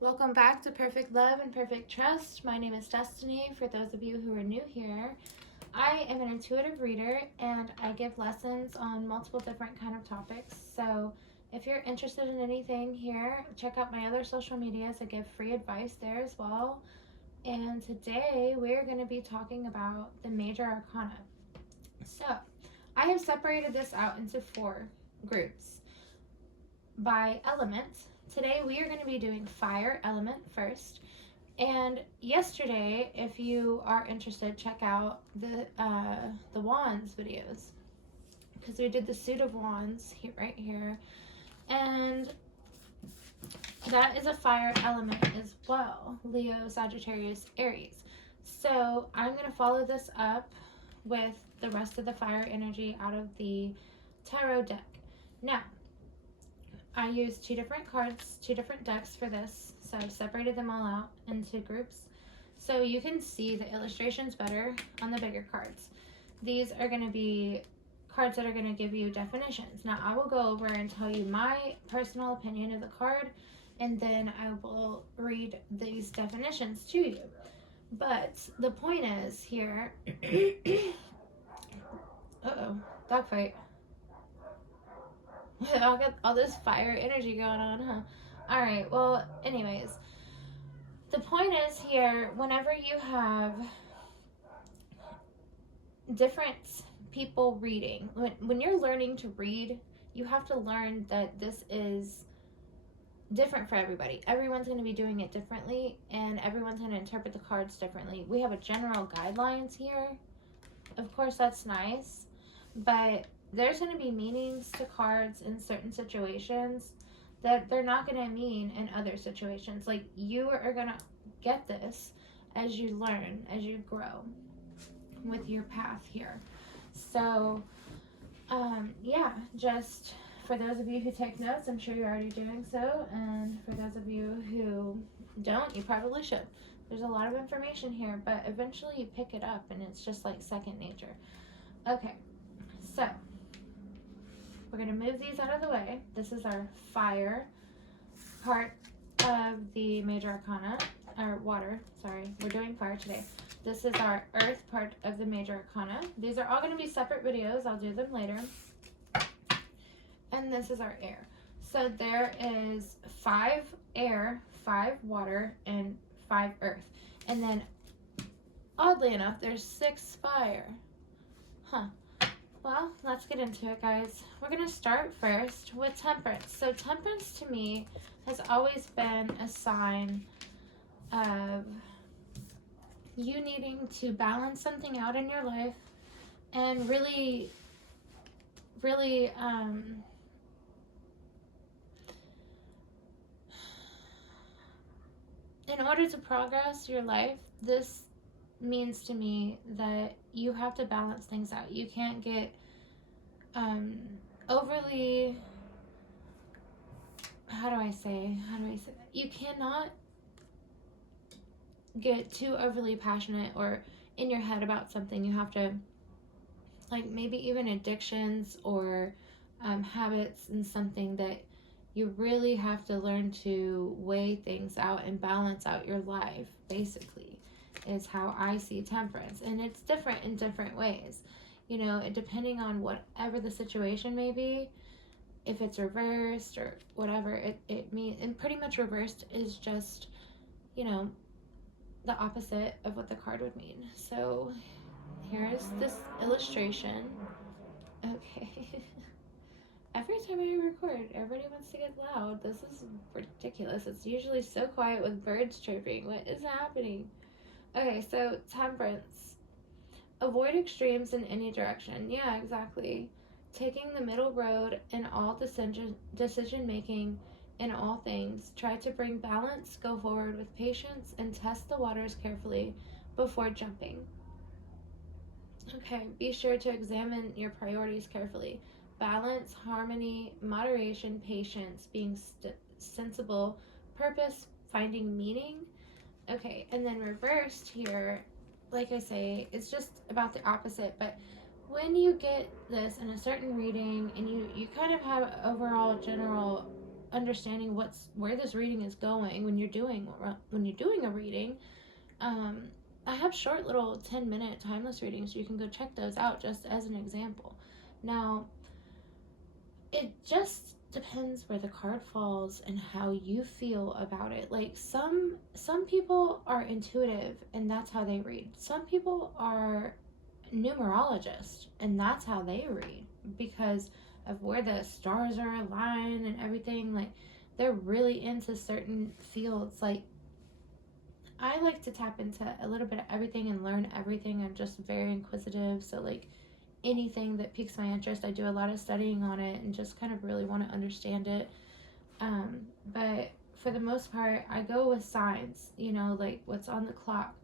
Welcome back to Perfect Love and Perfect Trust. My name is Destiny. For those of you who are new here, I am an intuitive reader and I give lessons on multiple different kind of topics. So if you're interested in anything here, check out my other social medias. I give free advice there as well. And today we're going to be talking about the major arcana. So I have separated this out into 4 groups by element. Today we are going to be doing fire element first. And yesterday, if you are interested, check out the wands videos because we did the suit of wands here, right here, and that is a fire element as well. Leo, Sagittarius, Aries. So I'm gonna follow this up with the rest of the fire energy out of the tarot deck. Now, I used 2 different cards, 2 different decks for this, so I've separated them all out into groups so you can see the illustrations better on the bigger cards. These are going to be cards that are going to give you definitions. Now I will go over and tell you my personal opinion of the card, and then I will read these definitions to you. But the point is here, uh-oh, dog fight. I got all this fire energy going on, huh? Alright, well, anyways, the point is here, whenever you have different people reading, when you're learning to read, you have to learn that this is different for everybody. Everyone's going to be doing it differently, and everyone's going to interpret the cards differently. We have a general guidelines here. Of course, that's nice, but there's going to be meanings to cards in certain situations that they're not going to mean in other situations. Like, you are going to get this as you learn, as you grow with your path here. So, yeah, just for those of you who take notes, I'm sure you're already doing so, and for those of you who don't, you probably should. There's a lot of information here, but eventually you pick it up and it's just like second nature. Okay, so we're going to move these out of the way. This is our fire part of the major arcana, or water, sorry, we're doing fire today. This is our earth part of the major arcana. These are all going to be separate videos. I'll do them later. And this is our air. So there is 5 air, 5 water, and 5 earth. And then, oddly enough, there's 6 fire. Huh. Well, let's get into it, guys. We're going to start first with temperance. So temperance to me has always been a sign of you needing to balance something out in your life and really in order to progress your life, this means to me that you have to balance things out. You can't get overly, how do I say that? You cannot get too overly passionate or in your head about something. You have to, like, maybe even addictions or habits and something that you really have to learn to weigh things out and balance out your life, basically, is how I see temperance. And it's different in different ways, you know, depending on whatever the situation may be. If it's reversed or whatever, it means, and pretty much reversed is just, you know, the opposite of what the card would mean. So here's this illustration. Okay. Every time I record, everybody wants to get loud. This is ridiculous. It's usually so quiet with birds chirping. What is happening? Okay, so temperance. Avoid extremes in any direction. Yeah, exactly. Taking the middle road in all decision making in all things. Try to bring balance, go forward with patience, and test the waters carefully before jumping. Okay, be sure to examine your priorities carefully. Balance, harmony, moderation, patience, being sensible, purpose, finding meaning. Okay, and then reversed here, like I say, it's just about the opposite. But when you get this in a certain reading and you kind of have overall general understanding where this reading is going when you're doing a reading. I have short little 10-minute timeless readings, so you can go check those out just as an example. Now, it just depends where the card falls and how you feel about it. Like some people are intuitive and that's how they read. Some people are numerologists and that's how they read, because of where the stars are aligned and everything. Like they're really into certain fields. Like I like to tap into a little bit of everything and learn everything. I'm just very inquisitive, so like anything that piques my interest, I do a lot of studying on it and just kind of really want to understand it. But for the most part, I go with signs, like what's on the clock,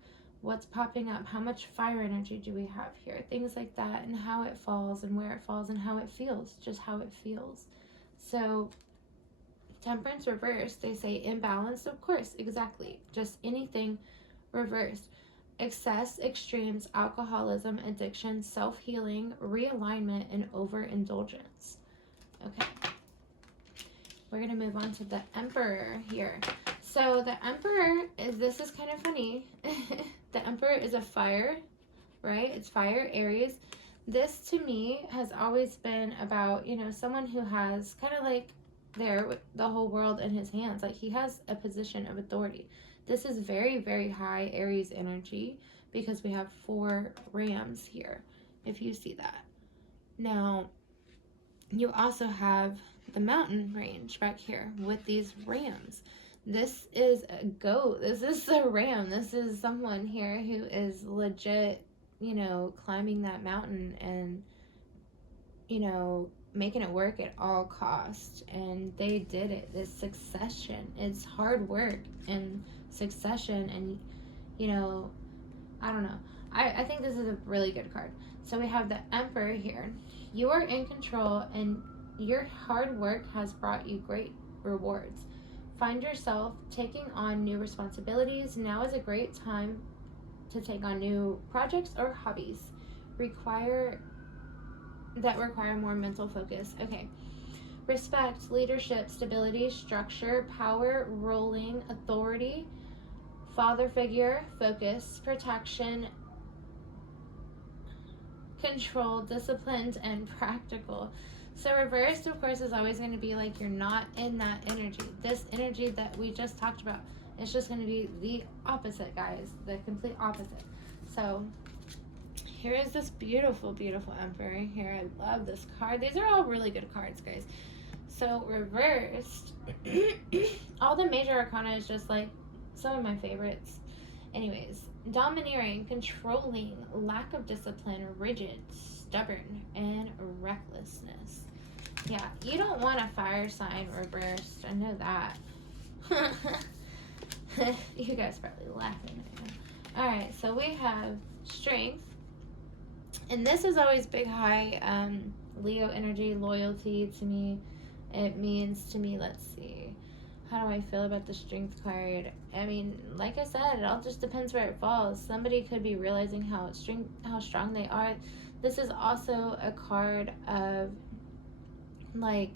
what's popping up, how much fire energy do we have here, things like that, and how it falls and where it falls and how it feels, just how it feels. So temperance reversed, they say imbalanced, of course, exactly, just anything reversed. Excess, extremes, alcoholism, addiction, self-healing, realignment, and overindulgence. Okay. We're going to move on to the Emperor here. So the Emperor, this is kind of funny. The Emperor is a fire, right? It's fire, Aries. This to me has always been about, someone who has kind of like the whole world in his hands. Like he has a position of authority. This is very, very high Aries energy because we have 4 rams here, if you see that. Now, you also have the mountain range back here with these rams. This is a goat. This is a ram. This is someone here who is legit, climbing that mountain and, making it work at all costs. And they did it. This succession. It's hard work and succession, and I don't know. I think this is a really good card. So we have the Emperor here. You are in control and your hard work has brought you great rewards. Find yourself taking on new responsibilities. Now is a great time to take on new projects or hobbies require more mental focus. Okay. Respect, leadership, stability, structure, power, ruling, authority, father figure, focus, protection, control, disciplined, and practical. So reversed, of course, is always going to be like you're not in that energy. This energy that we just talked about, it's just going to be the opposite, guys. The complete opposite. So here is this beautiful, beautiful Emperor here. I love this card. These are all really good cards, guys. So reversed, all the major arcana is just like some of my favorites. Anyways, domineering, controlling, lack of discipline, rigid, stubborn, and recklessness. Yeah, you don't want a fire sign reversed. I know that. You guys probably laughing right now. Alright, so we have strength. And this is always big, high Leo energy, loyalty to me. It means to me, let's see, how do I feel about the strength card? I mean, like I said, it all just depends where it falls. Somebody could be realizing how strong they are. This is also a card of like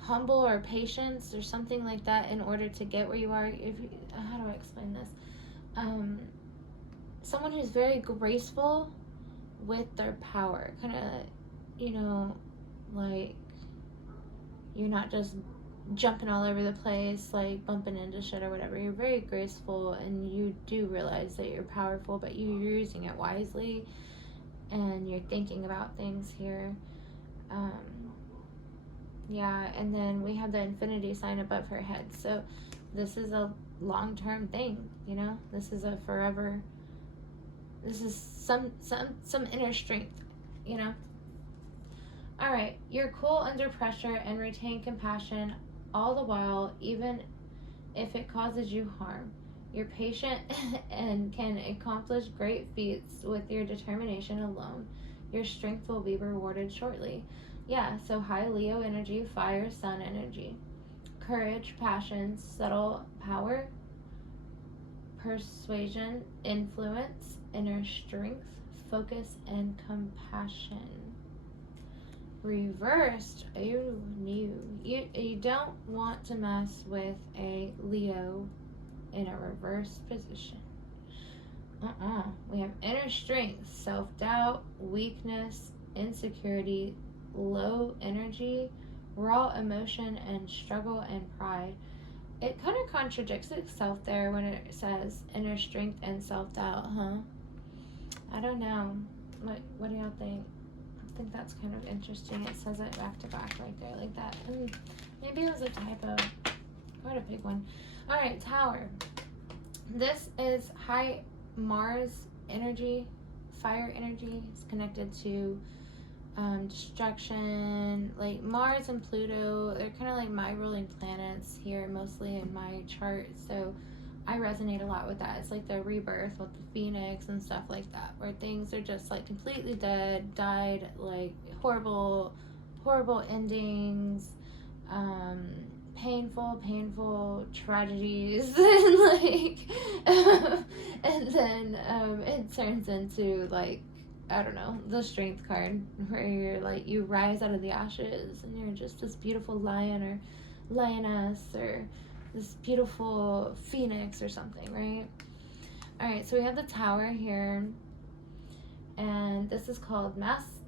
humble or patience or something like that in order to get where you are. How do I explain this? Someone who's very graceful with their power, kind of, like you're not just jumping all over the place, like bumping into shit or whatever. You're very graceful and you do realize that you're powerful, but you're using it wisely and you're thinking about things here. Yeah, and then we have the infinity sign above her head. So this is a long-term thing, This is a forever. This is some inner strength, All right, you're cool under pressure and retain compassion all the while, even if it causes you harm. You're patient and can accomplish great feats with your determination alone. Your strength will be rewarded shortly. Yeah, so high Leo energy, fire, sun energy. Courage, passion, subtle power, persuasion, influence, inner strength, focus, and compassion. Reversed. Oh, no. You don't want to mess with a Leo in a reversed position. We have inner strength, self-doubt, weakness, insecurity, low energy, raw emotion, and struggle and pride. It kind of contradicts itself there when it says inner strength and self-doubt, huh? I don't know. What do y'all think? I think that's kind of interesting. It says it back to back right there like that. Maybe it was a typo. What a big one. Alright, Tower. This is high Mars energy, fire energy. It's connected to destruction. Like Mars and Pluto, they're kind of like my ruling planets here, mostly in my chart. So I resonate a lot with that. It's like the rebirth with the phoenix and stuff like that, where things are just like completely dead, died, like horrible endings, painful tragedies, and like, and then it turns into like, I don't know, the strength card, where you're like, you rise out of the ashes and you're just this beautiful lion or lioness or this beautiful phoenix or something, right? All right, so we have the Tower here, and this is called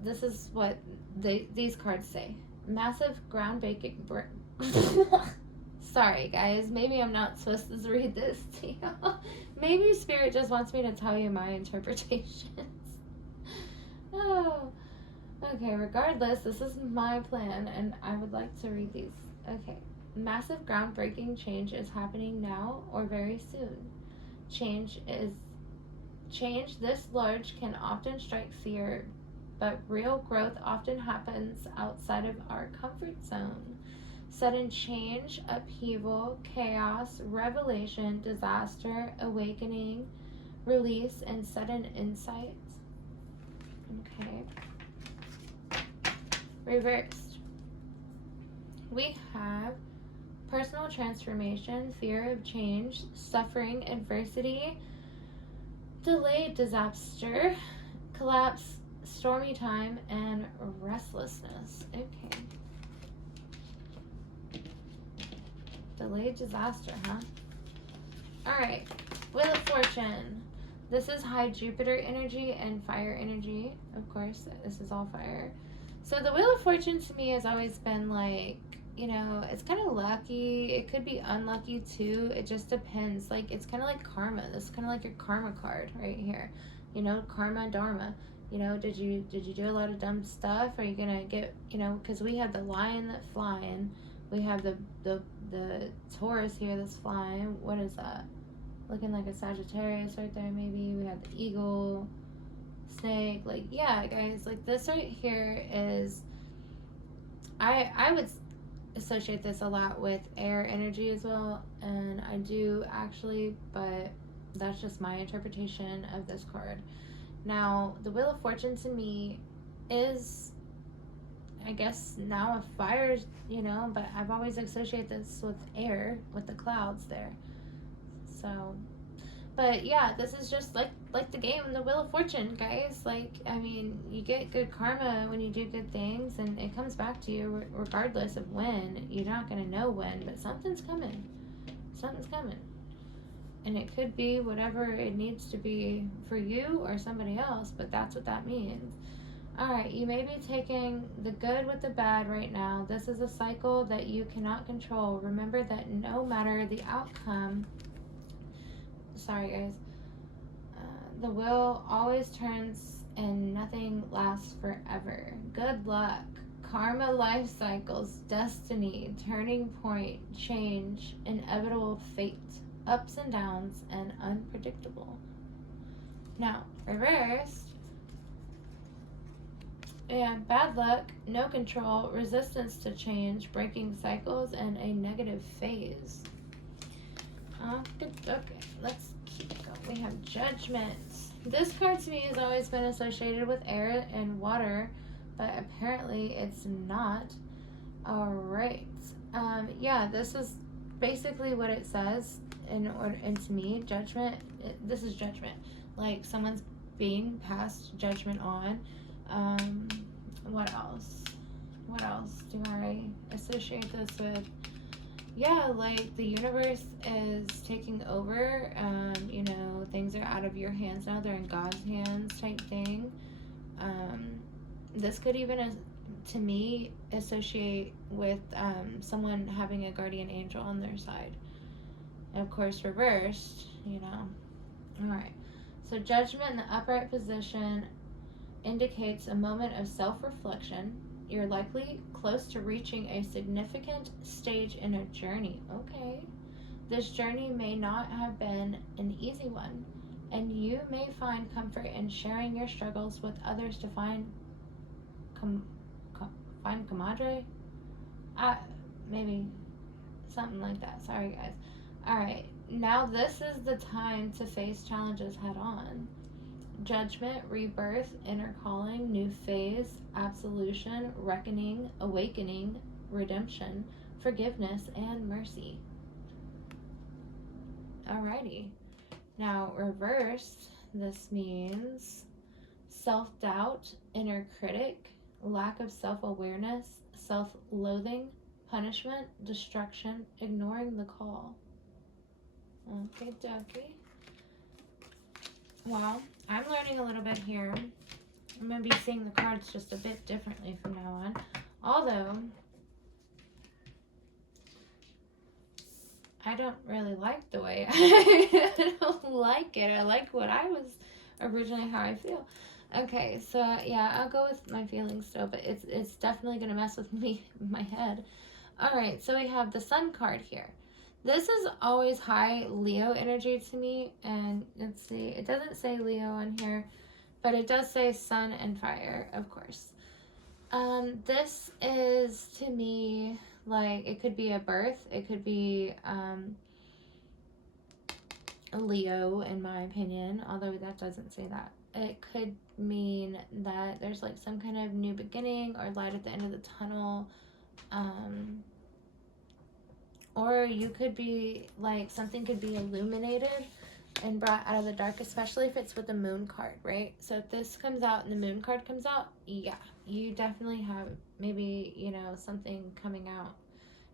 this is what these cards say. Massive groundbreaking. Sorry, guys. Maybe I'm not supposed to read this to y'all. Maybe Spirit just wants me to tell you my interpretations. Oh, okay. Regardless, this is my plan, and I would like to read these. Okay. Massive groundbreaking change is happening now or very soon. Change this large can often strike fear, but real growth often happens outside of our comfort zone. Sudden change, upheaval, chaos, revelation, disaster, awakening, release, and sudden insights. Okay. Reversed. We have personal transformation, fear of change, suffering, adversity, delayed disaster, collapse, stormy time, and restlessness. Okay. Delayed disaster, huh? Alright. Wheel of Fortune. This is high Jupiter energy and fire energy. Of course, this is all fire. So the Wheel of Fortune to me has always been like, you know, it's kind of lucky. It could be unlucky too. It just depends. Like, it's kind of like karma. This is kind of like your karma card right here. You know, karma, dharma. You know, did you do a lot of dumb stuff? Are you gonna get, you know, because we have the lion that's flying. We have the Taurus here that's flying. What is that? Looking like a Sagittarius right there, maybe. We have the eagle, snake. Like, yeah, guys, like this right here is, I would associate this a lot with air energy as well, and I do actually, but that's just my interpretation of this card. Now, the Wheel of Fortune to me is, I guess now a fire, you know, but I've always associated this with air, with the clouds there. So, but yeah, this is just like the game, the Wheel of Fortune, guys. Like, I mean, you get good karma when you do good things, and it comes back to you regardless of when. You're not going to know when, but something's coming. Something's coming. And it could be whatever it needs to be for you or somebody else, but that's what that means. Alright, you may be taking the good with the bad right now. This is a cycle that you cannot control. Remember that no matter the outcome, sorry guys, the wheel always turns and nothing lasts forever. Good luck. Karma, life cycles, destiny, turning point, change, inevitable fate, ups and downs, and unpredictable. Now, reversed. Yeah, bad luck, no control, resistance to change, breaking cycles, and a negative phase. Okay, let's keep going. We have Judgment. This card to me has always been associated with air and water, but apparently it's not. Alright. Yeah, this is basically what it says and to me, judgment. This is judgment. Like someone's being passed judgment on. What else? What else do I associate this with? Yeah, like the universe is taking over. You know, things are out of your hands now, they're in God's hands type thing. This could even, to me, associate with someone having a guardian angel on their side. And of course, reversed, you know. Alright. So, judgment in the upright position indicates a moment of self reflection. You're likely close to reaching a significant stage in a journey. Okay. This journey may not have been an easy one, and you may find comfort in sharing your struggles with others to find comadre? Maybe something like that. Sorry, guys. Alright, now this is the time to face challenges head on. Judgment, rebirth, inner calling, new phase, absolution, reckoning, awakening, redemption, forgiveness, and mercy. Alrighty. Now, reverse, this means self-doubt, inner critic, lack of self-awareness, self-loathing, punishment, destruction, ignoring the call. Okay, dokie. Well, I'm learning a little bit here. I'm going to be seeing the cards just a bit differently from now on. Although, I don't really like the way I don't like it. I like what I was originally, how I feel. Okay, so yeah, I'll go with my feelings still, but it's definitely going to mess with me, my head. Alright, so we have the Sun card here. This is always high Leo energy to me, and let's see, it doesn't say Leo on here, but it does say Sun and Fire, of course. This is, to me, like, it could be a birth, it could be a Leo, in my opinion, although that doesn't say that. It could mean that there's, like, some kind of new beginning or light at the end of the tunnel. Or you could be, like, something could be illuminated and brought out of the dark, especially if it's with the moon card, right? So if this comes out and the moon card comes out, yeah, you definitely have maybe, you know, something coming out.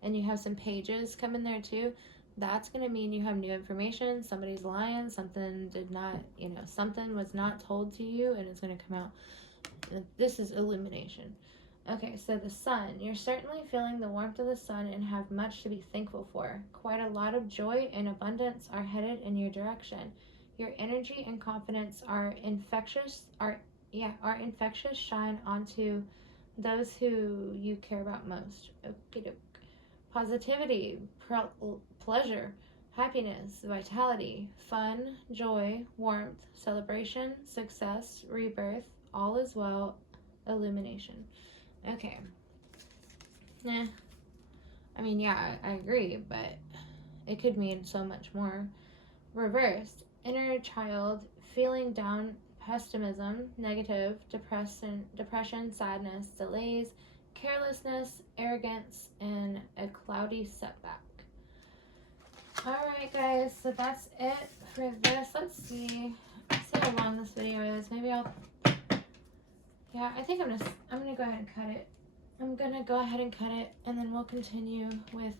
And you have some pages come in there too. That's going to mean you have new information. Somebody's lying. Something did not, you know, something was not told to you, and it's going to come out. This is illumination. Okay, so the sun. You're certainly feeling the warmth of the sun and have much to be thankful for. Quite a lot of joy and abundance are headed in your direction. Your energy and confidence are infectious. Shine onto those who you care about most. Okey-doke. Positivity, pleasure, happiness, vitality, fun, joy, warmth, celebration, success, rebirth, all is well, illumination. Okay. I mean, yeah, I agree, but it could mean so much more. Reversed, inner child, feeling down, pessimism, negative, depression, sadness, delays, carelessness, arrogance, and a cloudy setback. Alright, guys, so that's it for this. Let's see how long this video is. Maybe I think I'm gonna go ahead and cut it. And then we'll continue with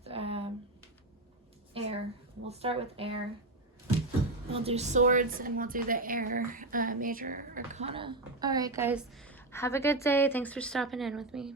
air. We'll start with air. We'll do swords, and we'll do the air major arcana. Alright, guys, have a good day. Thanks for stopping in with me.